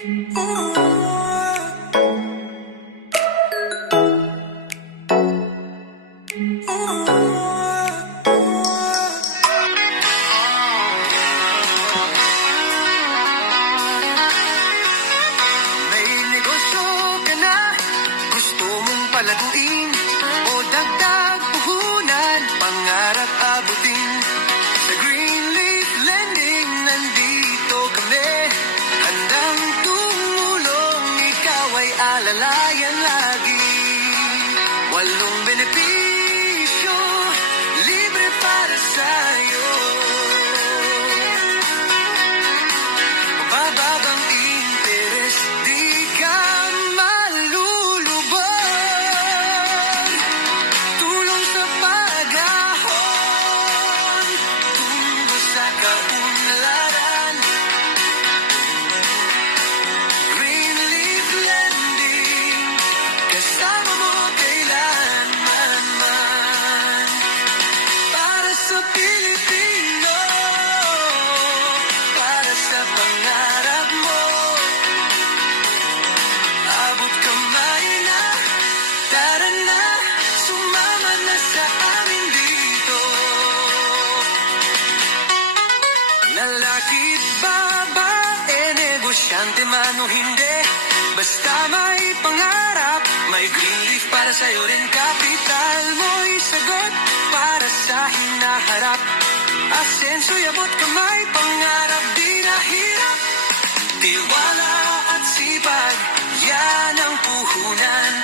May negosyo ka na, gusto mong palaguin o dagdag puhunan, pangarap abutin. Sa Greenleaf Lending, nandito kami, handang tumulong, ikaw ay alalayan lagi. 8 benepisyo, libre para sa'yo. Mababang interes, di ka malulubog. Tulong sa pag-ahon, tungo sa kaunlaran. Greenleaf Lending, kasama mo kailanman man. Para sa Pilipino, para sa pangarap mo, abot kamay na, tara na, sumama na sa amin dito. Lalakit babae, negosyante man o hindi, basta may pangarap, may Greenleaf para sa'yo rin. Kapital mo'y sagot para sa hinaharap. Asenso'y abot kamay, pangarap di nahirap. Tiwala at sipag, yan ang puhunan.